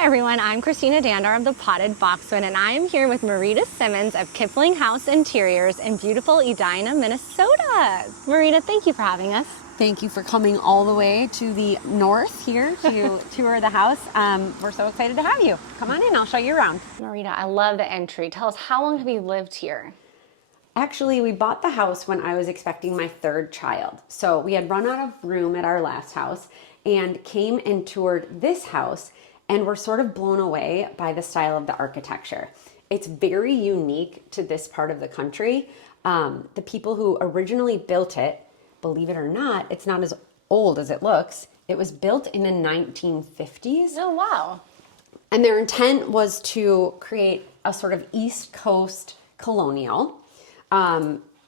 Hi everyone, I'm Christina Dandar of the Potted Boxwood, and I am here with Marita Simmons of Kipling House Interiors in beautiful Edina, Minnesota. Marita, thank you for having us. Thank you for coming all the way to the north here to tour the house. We're so excited to have you. Come on in, I'll show you around. Marita, I love the entry. Tell us, how long have you lived here? Actually, we bought the house when I was expecting my third child. So we had run out of room at our last house and came and toured this house, and we're sort of blown away by the style of the architecture. It's very unique to this part of the country. The people who originally built it, believe it or not, it's not as old as it looks. It was built in the 1950s. Oh, wow. And their intent was to create a sort of East Coast colonial,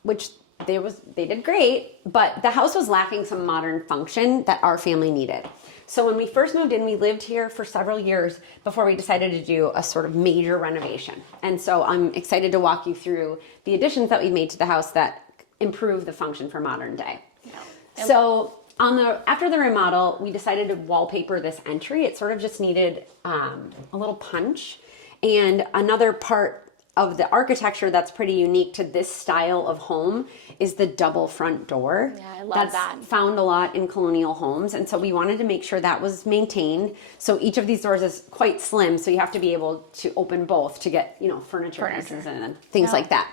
which they did great, but the house was lacking some modern function that our family needed. So when we first moved in, we lived here for several years before we decided to do a sort of major renovation. And so I'm excited to walk you through the additions that we made to the house that improve the function for modern day. Yeah. So after the remodel, we decided to wallpaper this entry. It sort of just needed a little punch. And another part of the architecture that's pretty unique to this style of home is the double front door. Yeah, I love that. That's found a lot in colonial homes, and so we wanted to make sure that was maintained. So each of these doors is quite slim, so you have to be able to open both to get, furniture pieces and things like that.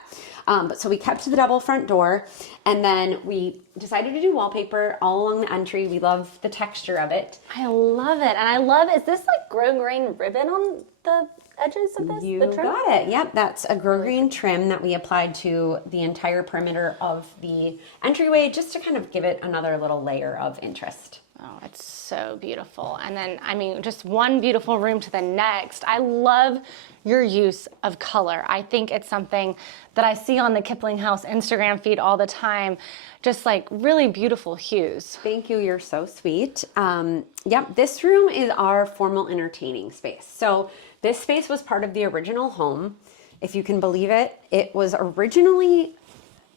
But so we kept to the double front door, and then we decided to do wallpaper all along the entry. We love the texture of it. I love it. And I love, is this like grosgrain ribbon on the edges of this? You got it. Yep, that's a grosgrain trim that we applied to the entire perimeter of the entryway just to kind of give it another little layer of interest. Oh, it's so beautiful. And then, just one beautiful room to the next. I love your use of color. I think it's something that I see on the Kipling House Instagram feed all the time. Just like really beautiful hues. Thank you. You're so sweet. Yep, this room is our formal entertaining space. So this space was part of the original home. If you can believe it, it was originally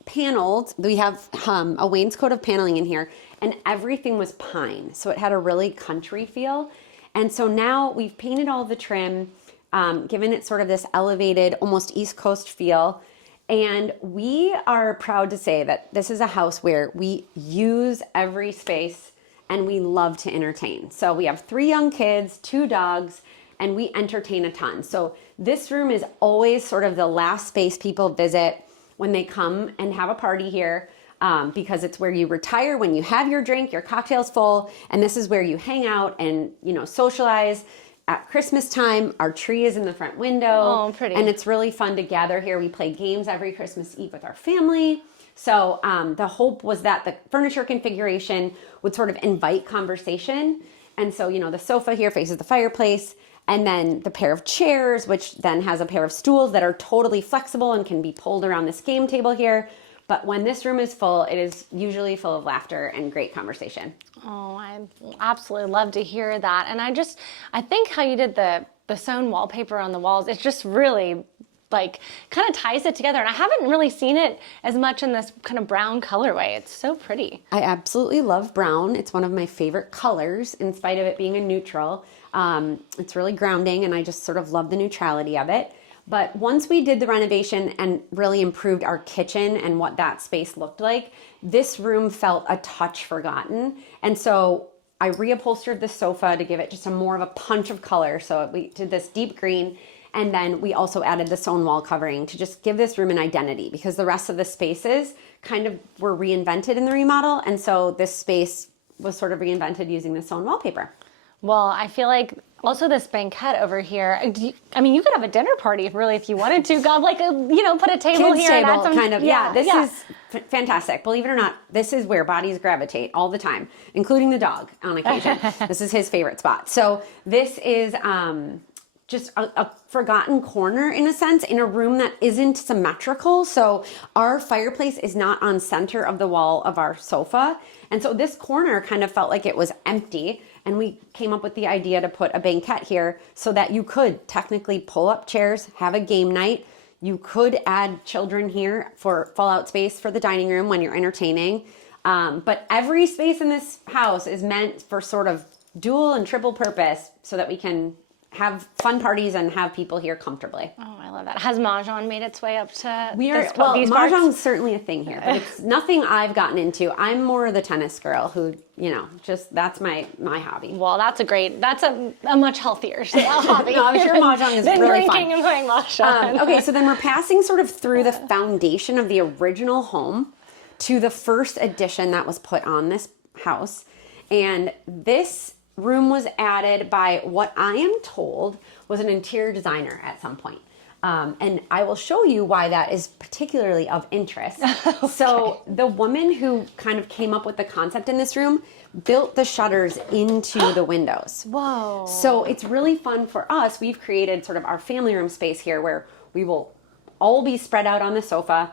paneled. We have a wainscot of paneling in here, and everything was pine. So it had a really country feel. And so now we've painted all the trim, given it sort of this elevated, almost East Coast feel. And we are proud to say that this is a house where we use every space and we love to entertain. So we have 3 young kids, 2 dogs, and we entertain a ton. So this room is always sort of the last space people visit when they come and have a party here, because it's where you retire when you have your drink, your cocktail's full, and this is where you hang out and, socialize. At Christmas time, our tree is in the front window. Oh, pretty. And it's really fun to gather here. We play games every Christmas Eve with our family. So the hope was that the furniture configuration would sort of invite conversation. And so, the sofa here faces the fireplace, and then the pair of chairs, which then has a pair of stools that are totally flexible and can be pulled around this game table here. But when this room is full, it is usually full of laughter and great conversation. Oh, I absolutely love to hear that. And I think how you did the sewn wallpaper on the walls, it's just really kind of ties it together. And I haven't really seen it as much in this kind of brown colorway. It's so pretty. I absolutely love brown. It's one of my favorite colors in spite of it being a neutral. It's really grounding, and I just sort of love the neutrality of it. But once we did the renovation and really improved our kitchen and what that space looked like, this room felt a touch forgotten. And so I reupholstered the sofa to give it just more of a punch of color. So we did this deep green, and then we also added the sewn wall covering to just give this room an identity, because the rest of the spaces kind of were reinvented in the remodel. And so this space was sort of reinvented using the sewn wallpaper. Well, I feel like also this banquette over here, you could have a dinner party if you wanted to. Put a table Kids here table, and add some. kind of. Yeah, this is fantastic. Believe it or not, this is where bodies gravitate all the time, including the dog on occasion. This is his favorite spot. So this is just a forgotten corner, in a sense, in a room that isn't symmetrical. So our fireplace is not on center of the wall of our sofa. And so this corner kind of felt like it was empty. And we came up with the idea to put a banquette here so that you could technically pull up chairs, have a game night. You could add children here for fallout space for the dining room when you're entertaining. But every space in this house is meant for sort of dual and triple purpose so that we can have fun parties and have people here comfortably. Oh, I love that. Has Mahjong made its way up to these Mahjong's certainly a thing here, but it's nothing I've gotten into. I'm more the tennis girl who, just that's my hobby. Well, that's a much healthier hobby. No, I'm sure Mahjong is than really drinking fun. and playing Mahjong. Okay, so then we're passing sort of through the foundation of the original home to the first addition that was put on this house. And this room was added by what I am told was an interior designer at some point. And I will show you why that is particularly of interest. Okay. So the woman who kind of came up with the concept in this room built the shutters into the windows. Whoa. So it's really fun for us. We've created sort of our family room space here where we will all be spread out on the sofa.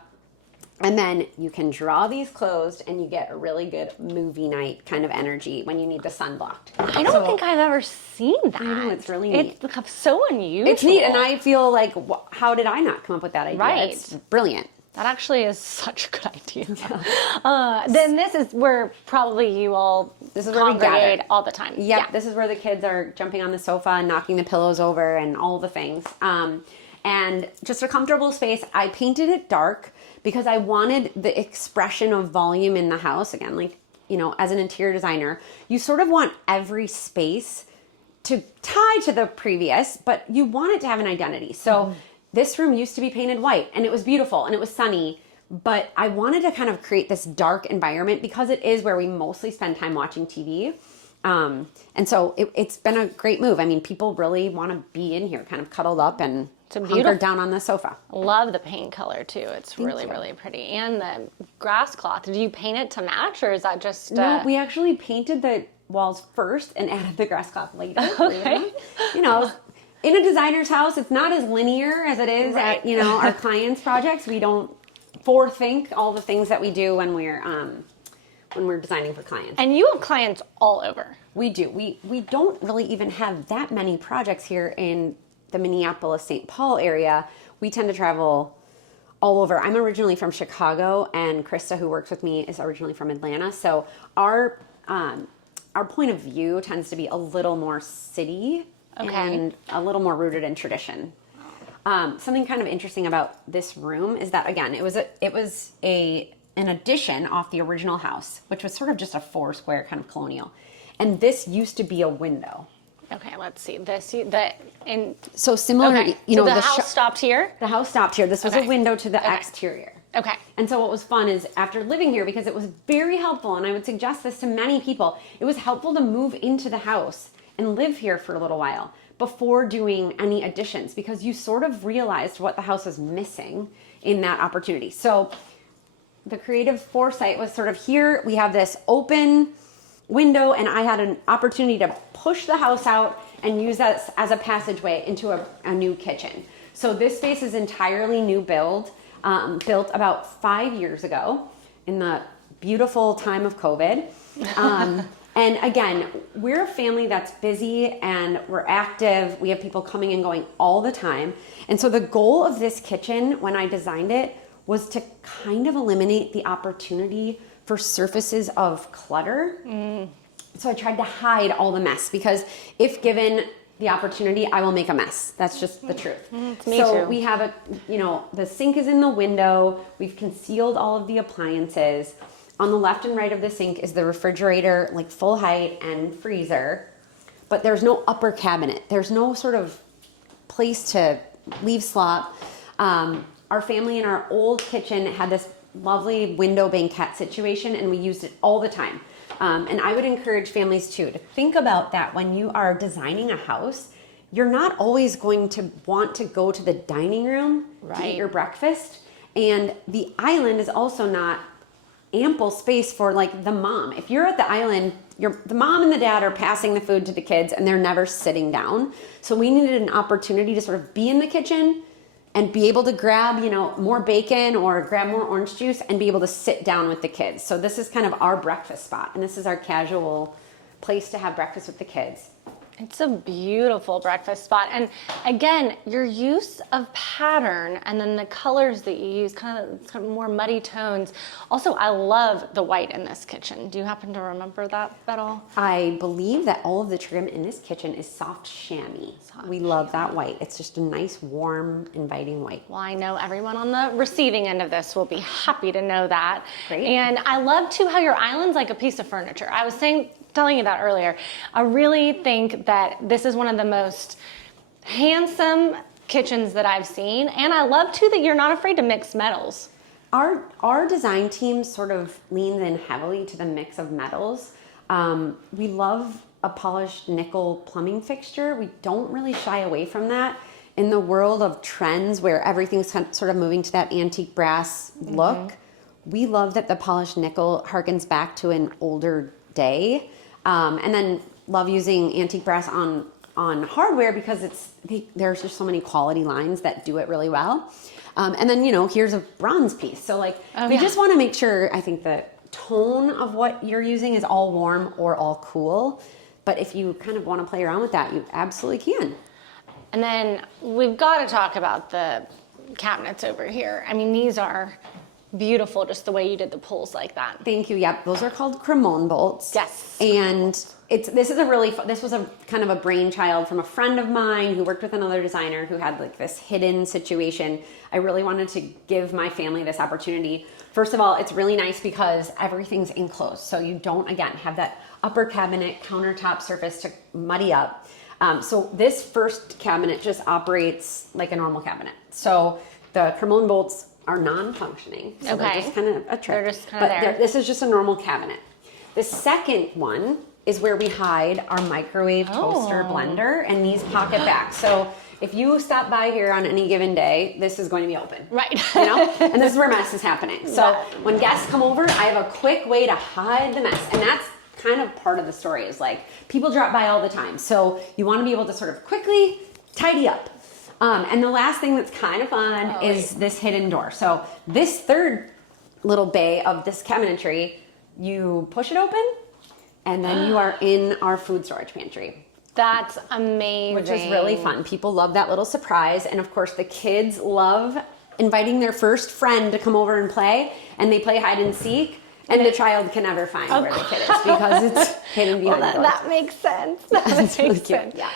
And then you can draw these closed and you get a really good movie night kind of energy when you need the sun blocked. I don't think I've ever seen that. I know, it's really neat. It's so unusual. It's neat, and I feel like, how did I not come up with that idea? Right. It's brilliant. That actually is such a good idea. Yeah. Then this is where probably you all congregate all the time. Yep, yeah, this is where the kids are jumping on the sofa and knocking the pillows over and all the things. And just a comfortable space. I painted it dark because I wanted the expression of volume in the house. Again, as an interior designer, you sort of want every space to tie to the previous, but you want it to have an identity. So this room used to be painted white and it was beautiful and it was sunny, but I wanted to kind of create this dark environment because it is where we mostly spend time watching TV. And so it's been a great move. I mean, people really want to be in here kind of cuddled up and hunkered down on the sofa. Love the paint color too. It's really pretty. And the grass cloth. Did you paint it to match, or is that just... No, we actually painted the walls first and added the grass cloth later. Okay. In a designer's house, it's not as linear as it is at, our clients' projects. We don't forethink all the things that we do when we're designing for clients. And you have clients all over. We do. We don't really even have that many projects here in the Minneapolis-St. Paul area. We tend to travel all over. I'm originally from Chicago, and Krista, who works with me, is originally from Atlanta. So our point of view tends to be a little more city and a little more rooted in tradition. Something kind of interesting about this room is that, again, it was an addition off the original house, which was sort of just a 4-square kind of colonial. And this used to be a window. Okay, let's see. So similar, okay. So the house stopped here? The house stopped here. This was a window to the exterior. Okay. And so what was fun is after living here, because it was very helpful, and I would suggest this to many people, it was helpful to move into the house and live here for a little while before doing any additions, because you sort of realized what the house was missing in that opportunity. So the creative foresight was sort of here. We have this open window, and I had an opportunity to push the house out and use that as a passageway into a new kitchen. So this space is entirely new built about 5 years ago in the beautiful time of COVID. And again, we're a family that's busy and we're active. We have people coming and going all the time. And so the goal of this kitchen, when I designed it, was to kind of eliminate the opportunity for surfaces of clutter. So I tried to hide all the mess, because if given the opportunity, I will make a mess. That's just the truth. Me too. We have the sink is in the window. We've concealed all of the appliances. On the left and right of the sink is the refrigerator, like full height, and freezer. But there's no upper cabinet. There's no sort of place to leave slop. Our family in our old kitchen had this lovely window banquette situation, and we used it all the time. And I would encourage families too to think about that when you are designing a house. You're not always going to want to go to the dining room to eat your breakfast. And the island is also not ample space for like the mom. If you're at the island, the mom and the dad are passing the food to the kids and they're never sitting down. So we needed an opportunity to sort of be in the kitchen and be able to grab, more bacon or grab more orange juice and be able to sit down with the kids. So this is kind of our breakfast spot, and this is our casual place to have breakfast with the kids. It's a beautiful breakfast spot. And again, your use of pattern and then the colors that you use, kind of more muddy tones. Also, I love the white in this kitchen. Do you happen to remember that at all? I believe that all of the trim in this kitchen is soft chamois. We love that white. It's just a nice, warm, inviting white. Well, I know everyone on the receiving end of this will be happy to know that. Great. And I love too how your island's like a piece of furniture. I was telling you that earlier. I really think that this is one of the most handsome kitchens that I've seen. And I love too that you're not afraid to mix metals. Our design team sort of leans in heavily to the mix of metals. We love a polished nickel plumbing fixture. We don't really shy away from that. In the world of trends where everything's sort of moving to that antique brass look, we love that the polished nickel harkens back to an older day. And then love using antique brass on hardware because there's just so many quality lines that do it really well. And then, here's a bronze piece. So we just want to make sure, I think the tone of what you're using is all warm or all cool. But if you kind of want to play around with that, you absolutely can. And then we've got to talk about the cabinets over here. I mean, these are beautiful, just the way you did the pulls like that. Thank you. Yep, those are called Cremon bolts. Yes. And this was a kind of a brainchild from a friend of mine who worked with another designer who had like this hidden situation. I really wanted to give my family this opportunity. First of all, it's really nice because everything's enclosed, so you don't again have that upper cabinet countertop surface to muddy up. So this first cabinet just operates like a normal cabinet. So the Cremon bolts are non-functioning. So they're just kind of a trick. They're just kind of there. This is just a normal cabinet. The second one is where we hide our microwave toaster blender and these pocket backs. So if you stop by here on any given day, this is going to be open. Right. And this is where mess is happening. So when guests come over, I have a quick way to hide the mess. And that's kind of part of the story is like people drop by all the time. So you want to be able to sort of quickly tidy up. And the last thing that's kind of fun is this hidden door. So this third little bay of this cabinetry, you push it open and then you are in our food storage pantry. That's amazing. Which is really fun. People love that little surprise. And of course the kids love inviting their first friend to come over and play, and they play hide and seek. And the child can never find where the kid is because it's hidden behind the doors. That makes sense. That makes sense. Yeah.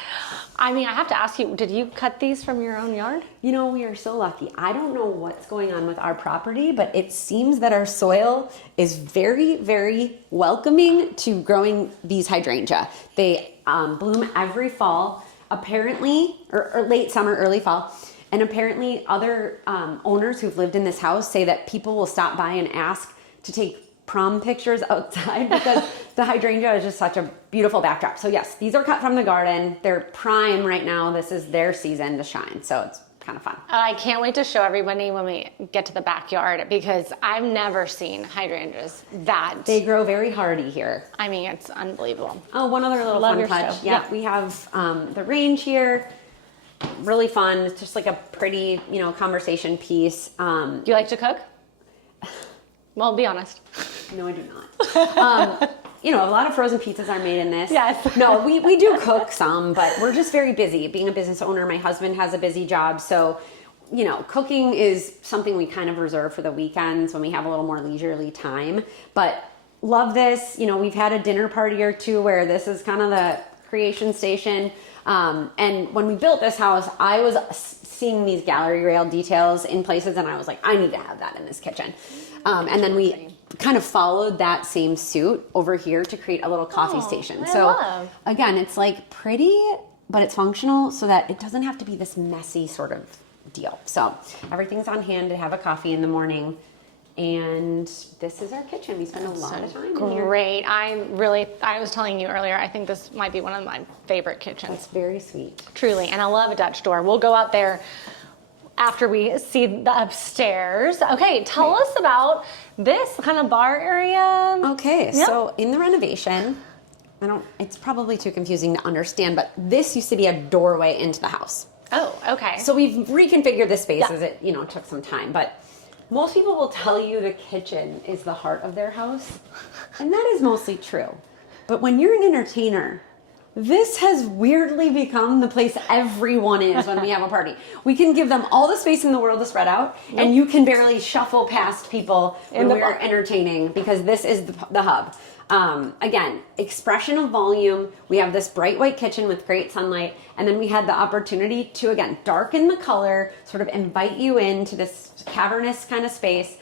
I mean, I have to ask you, did you cut these from your own yard? We are so lucky. I don't know what's going on with our property, but it seems that our soil is very, very welcoming to growing these hydrangea. They bloom every fall, apparently, or late summer, early fall. And apparently other owners who've lived in this house say that people will stop by and ask to take prom pictures outside because the hydrangea is just such a beautiful backdrop. So yes, these are cut from the garden. They're prime right now. This is their season to shine. So it's kind of fun. I can't wait to show everybody when we get to the backyard because I've never seen hydrangeas that. They grow very hardy here. I mean, it's unbelievable. Oh, one other little fun touch. Yeah, we have the range here. Really fun. It's just like a pretty, conversation piece. Do you like to cook? Well, be honest. No, I do not. A lot of frozen pizzas are made in this. Yes. No, we do cook some, but we're just very busy. Being a business owner, my husband has a busy job. So, cooking is something we kind of reserve for the weekends when we have a little more leisurely time. But love this. We've had a dinner party or two where this is kind of the creation station. And when we built this house, I was seeing these gallery rail details in places and I was like, I need to have that in this kitchen. And then we kind of followed that same suit over here to create a little coffee station. So again, it's like pretty, but it's functional so that it doesn't have to be this messy sort of deal. So everything's on hand to have a coffee in the morning. And this is our kitchen. We spend a lot of time in here. Great. I was telling you earlier, I think this might be one of my favorite kitchens. It's very sweet. Truly. And I love a Dutch door. We'll go out there after we see the upstairs. Okay, tell us about this kind of bar area. Okay, so in the renovation, it's probably too confusing to understand, but this used to be a doorway into the house. Oh, okay. So we've reconfigured the space as it, took some time, but most people will tell you the kitchen is the heart of their house, and that is mostly true. But when you're an entertainer, this has weirdly become the place everyone is when we have a party. We can give them all the space in the world to spread out, and you can barely shuffle past people when we're entertaining because this is the hub. Again, expression of volume. We have this bright white kitchen with great sunlight, and then we had the opportunity to, again, darken the color, sort of invite you into this cavernous kind of space.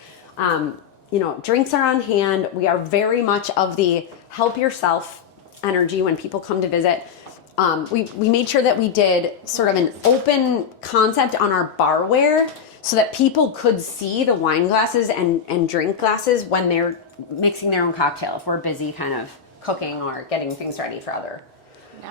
Drinks are on hand. We are very much of the help yourself energy when people come to visit. We made sure that we did sort of an open concept on our barware so that people could see the wine glasses and drink glasses when they're mixing their own cocktail, if we're busy kind of cooking or getting things ready for other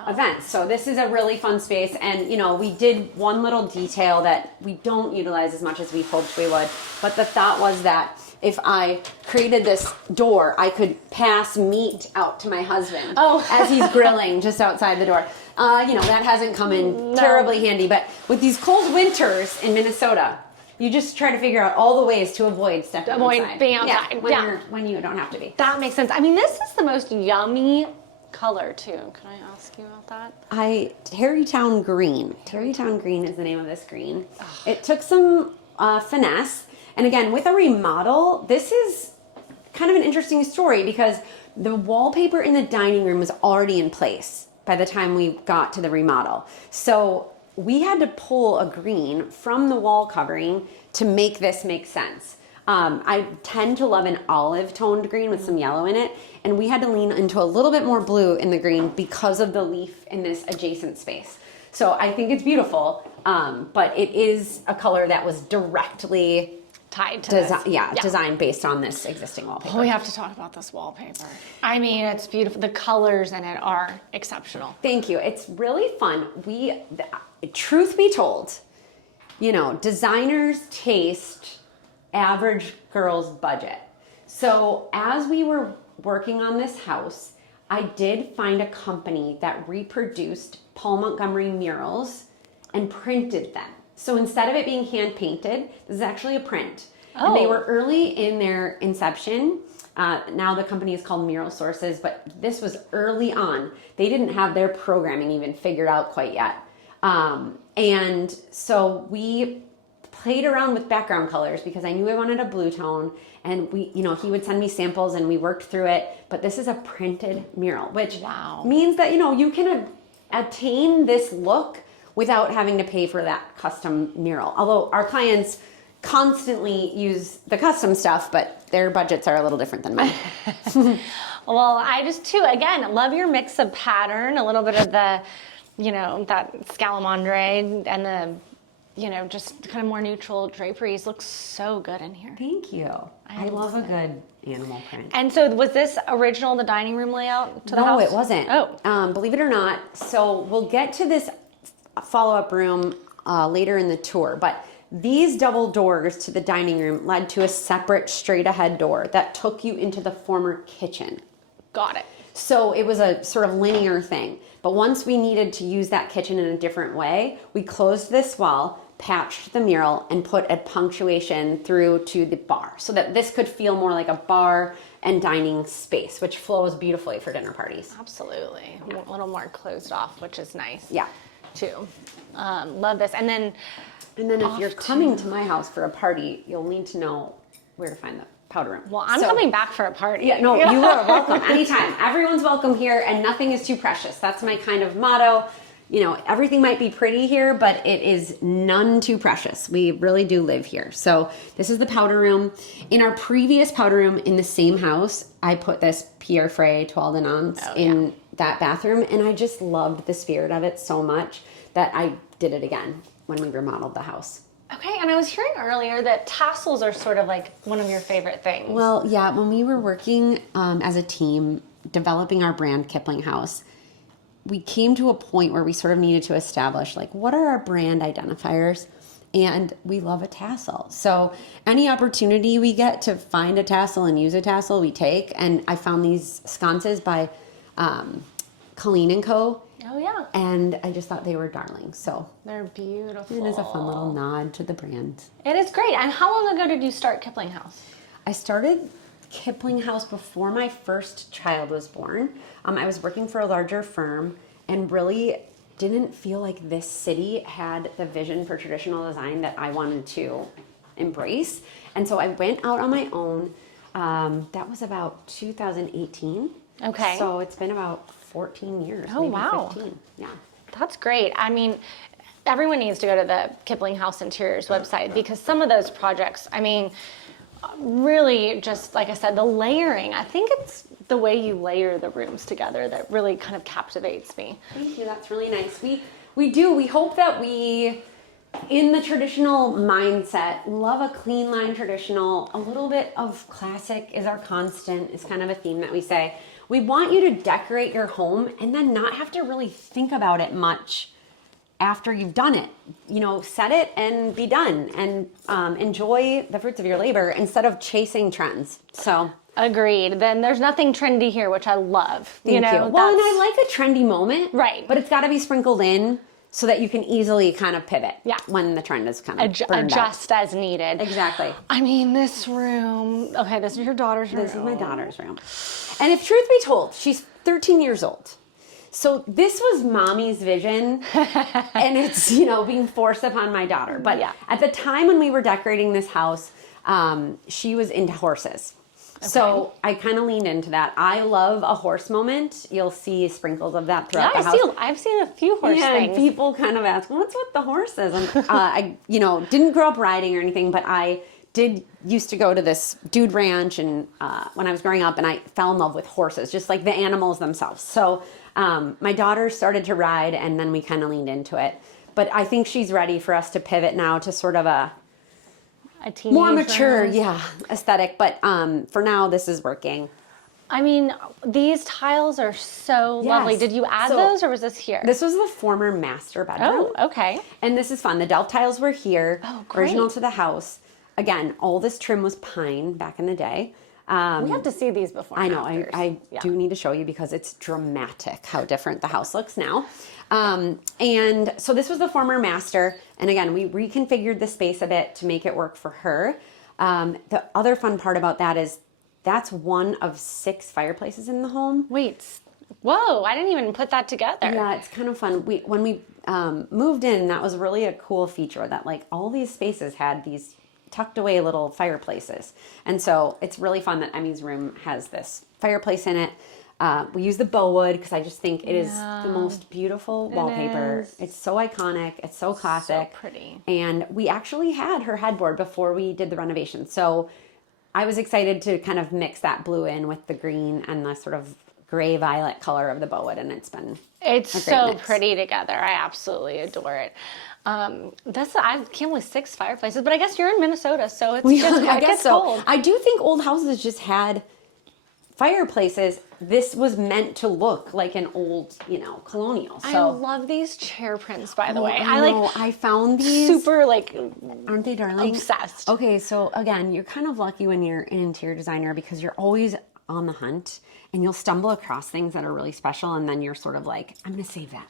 events. So this is a really fun space. And, we did one little detail that we don't utilize as much as we hoped we would. But the thought was that if I created this door, I could pass meat out to my husband as he's grilling just outside the door. That hasn't come in terribly handy. But with these cold winters in Minnesota, you just try to figure out all the ways to avoid stepping outside. Being outside. When you don't have to be. That makes sense. I mean, this is the most yummy color too. Can I ask you about that? Tarrytown Green. Tarrytown Green is the name of this green. It took some finesse. And again, with a remodel, this is kind of an interesting story because the wallpaper in the dining room was already in place by the time we got to the remodel. So we had to pull a green from the wall covering to make this make sense. I tend to love an olive toned green with some yellow in it, and we had to lean into a little bit more blue in the green because of the leaf in this adjacent space. So I think it's beautiful, but it is a color that was directly tied to this. Designed based on this existing wallpaper. We have to talk about this wallpaper. I mean, it's beautiful. The colors in it are exceptional. Thank you. It's really fun. Truth be told, designers taste average girl's budget. So as we were working on this house, I did find a company that reproduced Paul Montgomery murals and printed them. So instead of it being hand painted, this is actually a print. And they were early in their inception. Now the company is called Mural Sources, but this was early on. They didn't have their programming even figured out quite yet. And so we played around with background colors because I knew I wanted a blue tone, and he would send me samples and we worked through it. But this is a printed mural, which means that, you can attain this look without having to pay for that custom mural. Although our clients constantly use the custom stuff, but their budgets are a little different than mine. Well, I just too, again, love your mix of pattern, a little bit of the, that scalamandre and the, just kind of more neutral draperies. Looks so good in here. Thank you. I love a good animal print. And so was this original, the dining room layout to the house? No, it wasn't. Believe it or not. So we'll get to this follow-up room later in the tour, but these double doors to the dining room led to a separate straight ahead door that took you into the former kitchen. Got it. So it was a sort of linear thing. But once we needed to use that kitchen in a different way, we closed this wall, patched the mural, and put a punctuation through to the bar so that this could feel more like a bar and dining space, which flows beautifully for dinner parties. Absolutely. Yeah. A little more closed off, which is nice. Yeah. Too. Love this. And then if you're coming to my house for a party, you'll need to know where to find the powder room. Well, I'm coming back for a party. Yeah, no, you are welcome anytime. Everyone's welcome here, and nothing is too precious. That's my kind of motto. Everything might be pretty here, but it is none too precious. We really do live here. So this is the powder room. In our previous powder room in the same house, I put this Pierre Frey Toile de Nantes in that bathroom, and I just loved the spirit of it so much that I did it again when we remodeled the house. Okay, and I was hearing earlier that tassels are sort of like one of your favorite things. Well, yeah, when we were working as a team developing our brand Kipling House, we came to a point where we sort of needed to establish, what are our brand identifiers? And we love a tassel. So any opportunity we get to find a tassel and use a tassel, we take. And I found these sconces by Colleen & Co. Oh, yeah. And I just thought they were darling. So they're beautiful. It is a fun little nod to the brand. It is great. And how long ago did you start Kipling House? I started Kipling House before my first child was born. I was working for a larger firm, and really didn't feel like this city had the vision for traditional design that I wanted to embrace. And so I went out on my own. That was about 2018. Okay. So it's been about 14 years. Oh, maybe wow. 15. Yeah. That's great. I mean, everyone needs to go to the Kipling House Interiors website because some of those projects, I mean, really just, like I said, the layering, I think it's the way you layer the rooms together that really kind of captivates me. Thank you. That's really nice. We do. We hope that we, in the traditional mindset, love a clean line traditional. A little bit of classic is our constant, is kind of a theme that we say. We want you to decorate your home and then not have to really think about it much after you've done it. You know, set it and be done, and enjoy the fruits of your labor instead of chasing trends. So agreed. Then there's nothing trendy here, which I love. Thank you. Well, and I like a trendy moment, right? But it's got to be sprinkled in so that you can easily kind of pivot. Yeah. When the trend is kind of burned adjust out. as needed. Exactly. I mean, this room. Okay, this is your daughter's room. This is my daughter's room. And if truth be told, she's 13 years old. So this was mommy's vision, and it's, you know, being forced upon my daughter. But yeah. At the time when we were decorating this house, she was into horses. Okay. So I kind of leaned into that. I love a horse moment. You'll see sprinkles of that throughout the house. I've seen a few horse things. And people kind of ask, what's with the horses? And I, you know, didn't grow up riding or anything, but I used to go to this dude ranch and when I was growing up, and I fell in love with horses, just like the animals themselves. So my daughter started to ride, and then we kind of leaned into it. But I think she's ready for us to pivot now to sort of a teenage more mature, room. aesthetic. But for now, this is working. I mean, these tiles are so lovely. Did you add those, or was this here? This was the former master bedroom. Oh, okay. And this is fun. The Delft tiles were here, original great. to the house. Again, all this trim was pine back in the day. We have to see these before. I know. Afters. I do need to show you because it's dramatic how different the house looks now. And so this was the former master. And again, we reconfigured the space a bit to make it work for her. The other fun part about that is that's one of 6 fireplaces in the home. Wait. Whoa, I didn't even put that together. Yeah, it's kind of fun. When we moved in, that was really a cool feature that like all these spaces had these tucked away little fireplaces. And so it's really fun that Emmy's room has this fireplace in it. We use the bow wood because I just think it is the most beautiful wallpaper. It's so iconic. It's so classic. So pretty. And we actually had her headboard before we did the renovation. So I was excited to kind of mix that blue in with the green and the sort of gray violet color of the bow wood, and it's so pretty together. I absolutely adore it. I can't believe 6 fireplaces, but I guess you're in Minnesota, so it's I guess so. cold. I do think old houses just had fireplaces. This was meant to look like an old, colonial. So I love these chair prints, by the way. I found these super aren't they darling? Obsessed. Okay, so again, you're kind of lucky when you're an interior designer because you're always on the hunt and you'll stumble across things that are really special, and then you're sort of like, I'm gonna save that.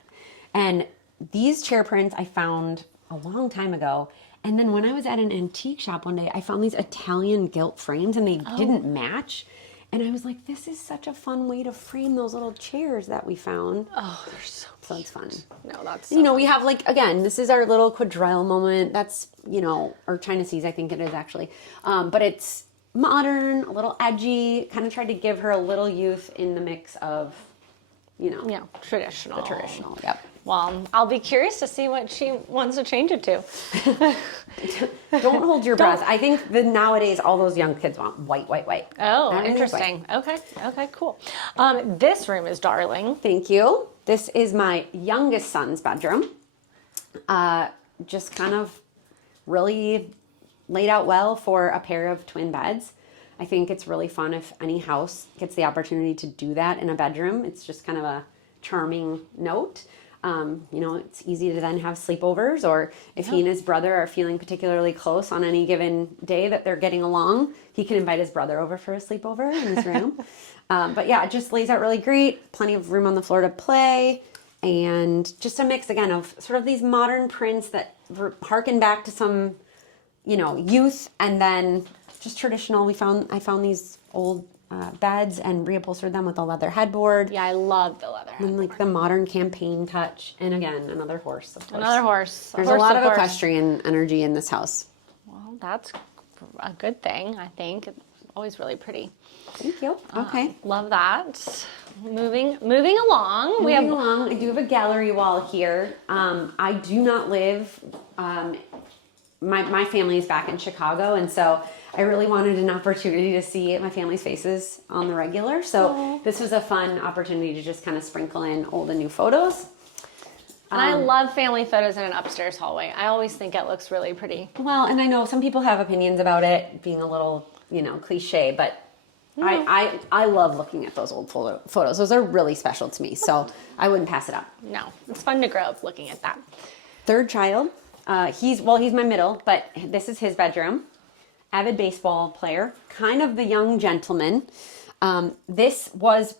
And these chair prints I found a long time ago, and then when I was at an antique shop one day, I found these Italian gilt frames, and they didn't match. And I was like, this is such a fun way to frame those little chairs that we found. Oh, they're so cute. So it's fun. No, that's so fun. We have again, this is our little quadrille moment. That's, or China Seas, I think it is actually. But it's modern, a little edgy, kind of tried to give her a little youth in the mix of, traditional. The traditional, yep. Well, I'll be curious to see what she wants to change it to. Don't hold your breath. I think that nowadays all those young kids want white, white, white. Oh, interesting. White. Okay, cool. This room is darling. Thank you. This is my youngest son's bedroom. Just kind of really laid out well for a pair of twin beds. I think it's really fun if any house gets the opportunity to do that in a bedroom. It's just kind of a charming note. It's easy to then have sleepovers, or if he and his brother are feeling particularly close on any given day that they're getting along, he can invite his brother over for a sleepover in his room. But yeah, it just lays out really great. Plenty of room on the floor to play, and just a mix again of sort of these modern prints that harken back to some, youth, and then just traditional. I found these old beds and reupholstered them with a leather headboard. Yeah, I love the leather. And like the modern campaign touch. And again, another horse, of course. Another horse. There's a lot of equestrian energy in this house. Well, that's a good thing, I think. It's always really pretty. Thank you. Okay. Love that. Moving along. Moving along, I do have a gallery wall here. I do not live, my family is back in Chicago, and so I really wanted an opportunity to see my family's faces on the regular. So this was a fun opportunity to just kind of sprinkle in old and new photos. And I love family photos in an upstairs hallway. I always think it looks really pretty. Well, and I know some people have opinions about it being a little, cliche, but I love looking at those old photos. Those are really special to me, so I wouldn't pass it up. No, it's fun to grow up looking at that. Third child, he's my middle, but this is his bedroom. Avid baseball player, kind of the young gentleman. This was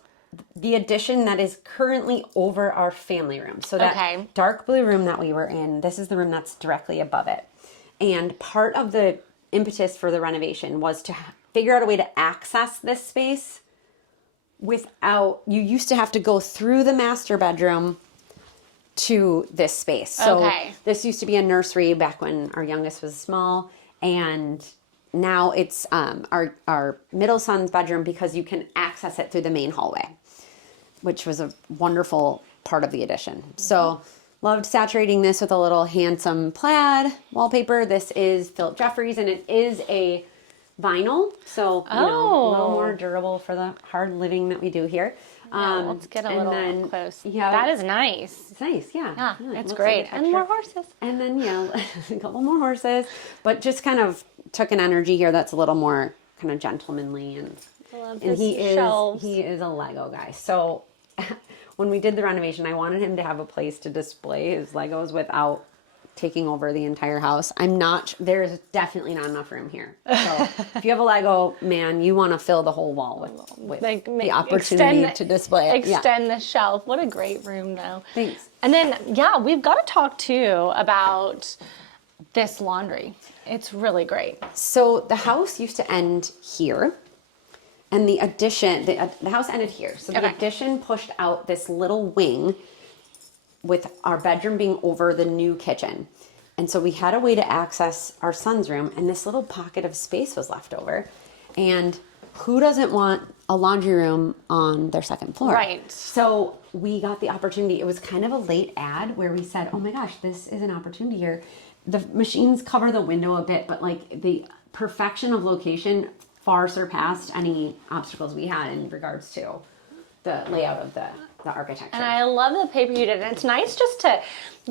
the addition that is currently over our family room. So that dark blue room that we were in, this is the room that's directly above it. And part of the impetus for the renovation was to figure out a way to access this space without, you used to have to go through the master bedroom to this space. So this used to be a nursery back when our youngest was small, and now it's our middle son's bedroom because you can access it through the main hallway, which was a wonderful part of the addition. So loved saturating this with a little handsome plaid wallpaper. This is Philip Jeffries, and it is a vinyl, so a little more durable for the hard living that we do here. Let's get a little close. Yeah, that is nice. It's nice, yeah. It's great. Like and more horses. And then, a couple more horses, but just kind of took an energy here that's a little more kind of gentlemanly, and he is a Lego guy. So when we did the renovation, I wanted him to have a place to display his Legos without taking over the entire house. There's definitely not enough room here. So if you have a Lego man, you want to fill the whole wall with the opportunity to display it. Extend the shelf. What a great room, though. Thanks. And then, we've got to talk too about this laundry. It's really great. So the house used to end here, and the addition, the house ended here. So the addition pushed out this little wing with our bedroom being over the new kitchen. And so we had a way to access our son's room, and this little pocket of space was left over. And who doesn't want a laundry room on their second floor? Right. So we got the opportunity. It was kind of a late ad where we said, oh my gosh, this is an opportunity here. The machines cover the window a bit, but like the perfection of location far surpassed any obstacles we had in regards to the layout of the architecture. And I love the paper you did. And it's nice just to,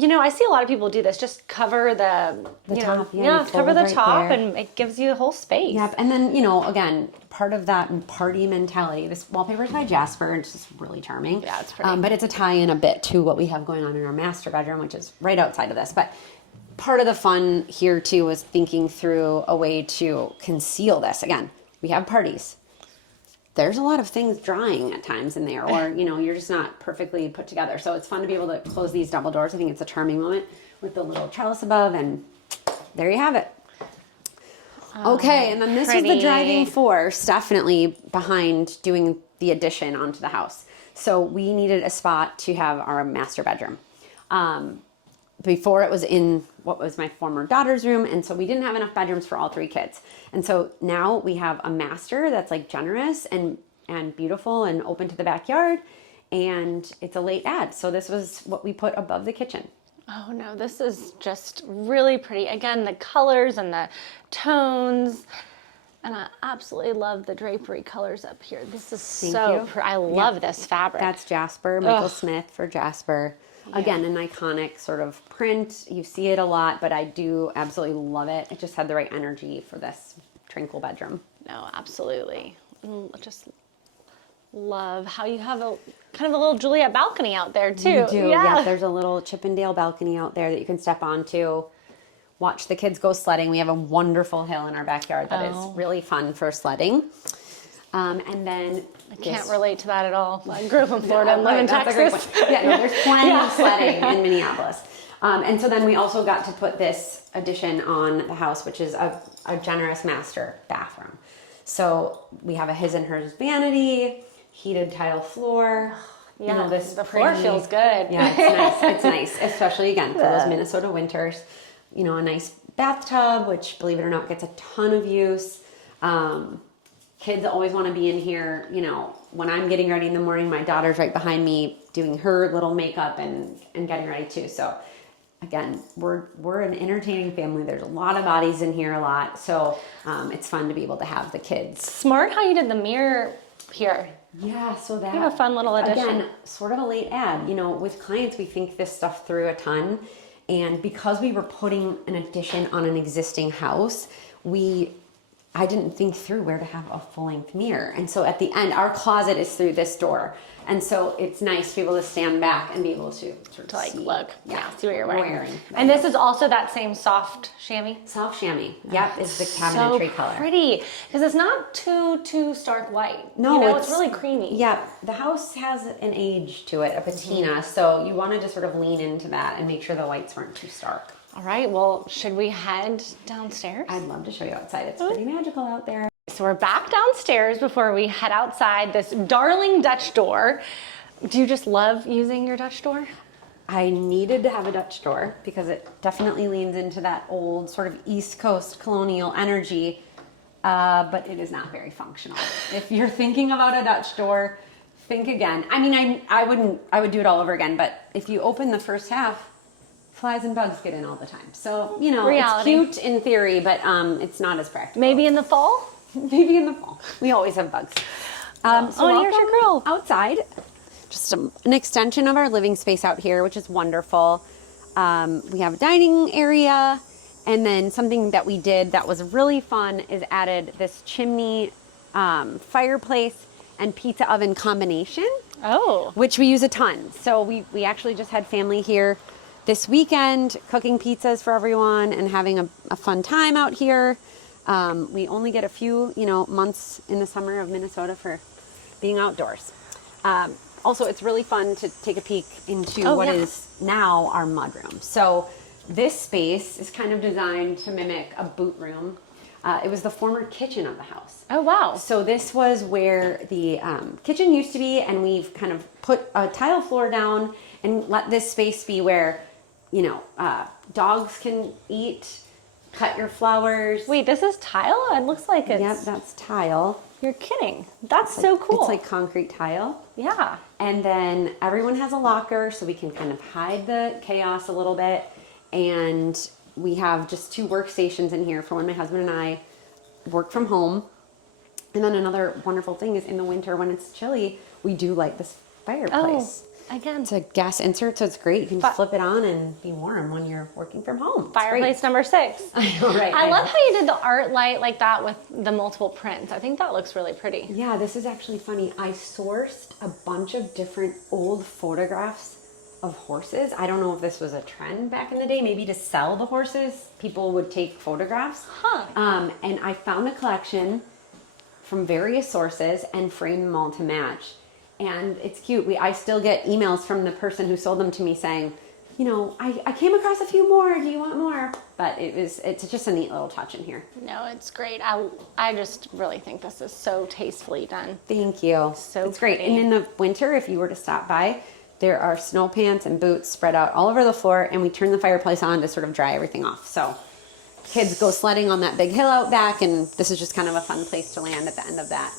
I see a lot of people do this, just cover the top. Cover the right top there. And it gives you the whole space. Yep. And then, again, part of that party mentality, this wallpaper is by Jasper, and it's just really charming. Yeah, it's pretty. But it's a tie-in a bit to what we have going on in our master bedroom, which is right outside of this. But part of the fun here too was thinking through a way to conceal this. Again, we have parties. There's a lot of things drying at times in there, or, you're just not perfectly put together. So it's fun to be able to close these double doors. I think it's a charming moment with the little trellis above, and there you have it. Okay, and then this was the driving force, definitely, behind doing the addition onto the house. So we needed a spot to have our master bedroom. Before it was in what was my former daughter's room, and so we didn't have enough bedrooms for all three kids. And so now we have a master that's like generous and beautiful and open to the backyard, and it's a late ad. So this was what we put above the kitchen. Oh no, this is just really pretty. Again, the colors and the tones. And I absolutely love the drapery colors up here. This is so pretty. I love this fabric. That's Jasper, Michael Smith for Jasper. Again, an iconic sort of print. You see it a lot, but I do absolutely love it. It just had the right energy for this tranquil bedroom. No, absolutely. Just love how you have a kind of a little Juliet balcony out there too. You do, yeah. There's a little Chippendale balcony out there that you can step onto. Watch the kids go sledding. We have a wonderful hill in our backyard that is really fun for sledding. And then I can't relate to that at all. I grew up in Florida and live in Texas. There's plenty of sledding in Minneapolis. And so then we also got to put this addition on the house, which is a generous master bathroom. So we have a his and hers vanity, heated tile floor. Yeah, You know, this the floor pretty- feels good. Yeah, it's nice. It's nice, especially again for those Minnesota winters. You know, a nice bathtub, which believe it or not gets a ton of use. Kids always want to be in here. You know, when I'm getting ready in the morning, my daughter's right behind me doing her little makeup and getting ready too. So again, we're an entertaining family. There's a lot of bodies in here, a lot. So it's fun to be able to have the kids. Smart how you did the mirror here. Yeah, so that You have a fun little addition. Again, sort of a late ad. You know, with clients, we think this stuff through a ton. And because we were putting an addition on an existing house, I didn't think through where to have a full-length mirror. And so at the end, our closet is through this door. And so it's nice to be able to stand back and be able to sort of Like, see. look, Yeah, see what you're wearing. Right. And this is also that same soft chamois. Soft chamois. Yep, is the cabinetry so color. pretty because it's not too stark white. No, you know, it's really creamy. Yeah, the house has an age to it, a patina. So you want to just sort of lean into that and make sure the whites weren't too stark. All right, well, should we head downstairs? I'd love to show you outside. It's pretty magical out there. So we're back downstairs before we head outside this darling Dutch door. Do you just love using your Dutch door? I needed to have a Dutch door because it definitely leans into that old sort of East Coast colonial energy, but it is not very functional. If you're thinking about a Dutch door, think again. I mean, I would do it all over again, but if you open the first half, flies and bugs get in all the time. So, you know, Reality. It's cute in theory, but it's not as practical. Maybe in the fall? Maybe in the fall. We always have bugs. So and here's your welcome grill. outside. Just an extension of our living space out here, which is wonderful. We have a dining area, and then something that we did that was really fun is added this chimney fireplace and pizza oven combination. Oh. Which we use a ton. So we actually just had family here this weekend cooking pizzas for everyone and having a fun time out here. We only get a few, months in the summer of Minnesota for being outdoors. Also, it's really fun to take a peek into what is now our mudroom. So this space is kind of designed to mimic a boot room. It was the former kitchen of the house. Oh, wow. So this was where the kitchen used to be, and we've kind of put a tile floor down and let this space be where, dogs can eat, cut your flowers. Wait, this is tile? It looks like it's... Yep, that's tile. You're kidding. That's so cool. It's like concrete tile. Yeah. And then everyone has a locker, so we can kind of hide the chaos a little bit. And we have just 2 workstations in here for when my husband and I work from home. And then another wonderful thing is in the winter when it's chilly, we do light this fireplace. Again. It's a gas insert, so it's great. You can just flip it on and be warm when you're working from home. It's Fireplace number 6. I know, right? I love how you did the art light like that with the multiple prints. I think that looks really pretty. Yeah, this is actually funny. I sourced a bunch of different old photographs of horses. I don't know if this was a trend back in the day, maybe to sell the horses, people would take photographs. And I found a collection from various sources and framed them all to match. And it's cute. I still get emails from the person who sold them to me saying, I came across a few more. Do you want more? But it's just a neat little touch in here. No, it's great. I just really think this is so tastefully done. Thank you. So it's great. pretty. And in the winter, if you were to stop by, there are snow pants and boots spread out all over the floor, and we turn the fireplace on to sort of dry everything off. So kids go sledding on that big hill out back, and this is just kind of a fun place to land at the end of that.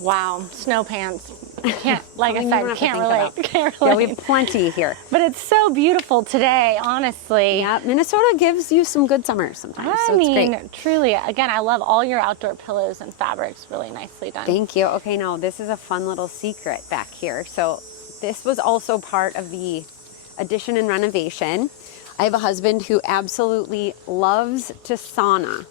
Wow, snow pants. Can't, like I You don't said, have to can't think relate. about- Can't Yeah, we relate. have plenty here. But it's so beautiful today, honestly. Yeah, Minnesota gives you some good summers sometimes, so it's great. Truly, again, I love all your outdoor pillows and fabrics. Really nicely done. Thank you. Okay, now this is a fun little secret back here. So this was also part of the addition and renovation. I have a husband who absolutely loves to sauna.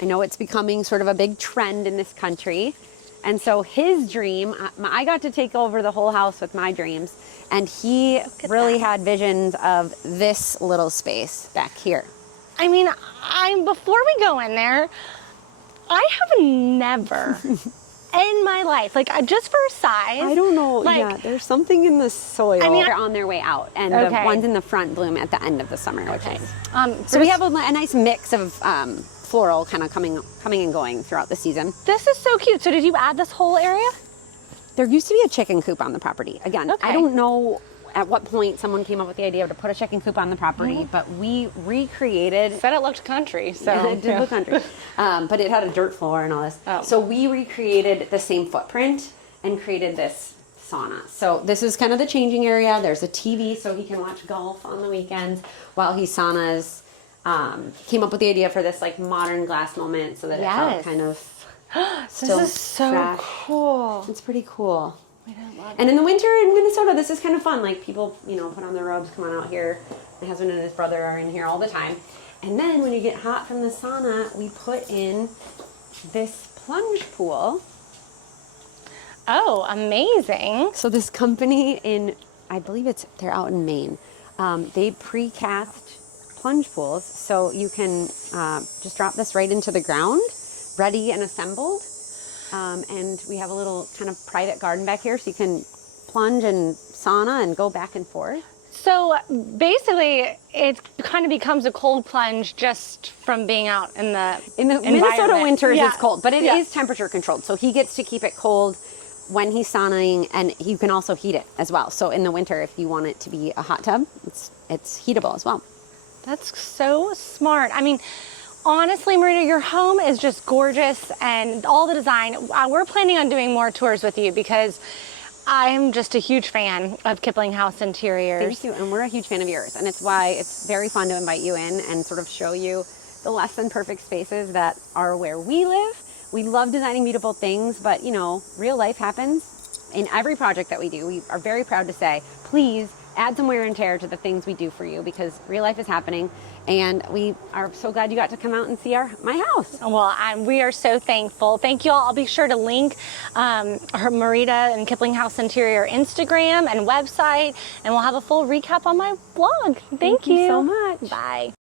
I know it's becoming sort of a big trend in this country. And so his dream, I got to take over the whole house with my dreams, and he really had visions of this little space back here. I mean, before we go in there, I have never in my life, just for size. I don't know. There's something in the soil. I mean, they're on their way out, and the ones in the front bloom at the end of the summer. Which is, so we have a nice mix of floral kind of coming and going throughout the season. This is so cute. So did you add this whole area? There used to be a chicken coop on the property. Again, Okay. I don't know at what point someone came up with the idea to put a chicken coop on the property, but we recreated. Said it looked country, so Yeah, it did look country. But it had a dirt floor and all this. Oh. So we recreated the same footprint and created this sauna. So this is kind of the changing area. There's a TV so he can watch golf on the weekends while he saunas. Came up with the idea for this like modern glass moment so that it felt Yes. kind of This is so fresh. cool. It's pretty cool. I love And in the winter in Minnesota, this is kind of fun. Like people, put on their robes, come on out here. My husband and his brother are in here all the time. And then when you get hot from the sauna, we put in this plunge pool. Oh, amazing. So this company I believe they're out in Maine. They precast plunge pools. So you can just drop this right into the ground, ready and assembled. And we have a little kind of private garden back here so you can plunge and sauna and go back and forth. So basically, it kind of becomes a cold plunge just from being out in the Minnesota environment. winters, Yeah. it's cold, but it Yeah. is temperature controlled. So he gets to keep it cold when he's sauning, and you can also heat it as well. So in the winter, if you want it to be a hot tub, it's heatable as well. That's so smart. I mean, honestly, Marita, your home is just gorgeous, and all the design. We're planning on doing more tours with you because I'm just a huge fan of Kipling House Interiors. Thank you, and we're a huge fan of yours, and it's why it's very fun to invite you in and sort of show you the less than perfect spaces that are where we live. We love designing beautiful things, but real life happens in every project that we do. We are very proud to say, please add some wear and tear to the things we do for you because real life is happening, and we are so glad you got to come out and see my house. Well, we are so thankful. Thank you all. I'll be sure to link her Marita and Kipling House Interior Instagram and website, and we'll have a full recap on my blog. Thank you so much. Bye.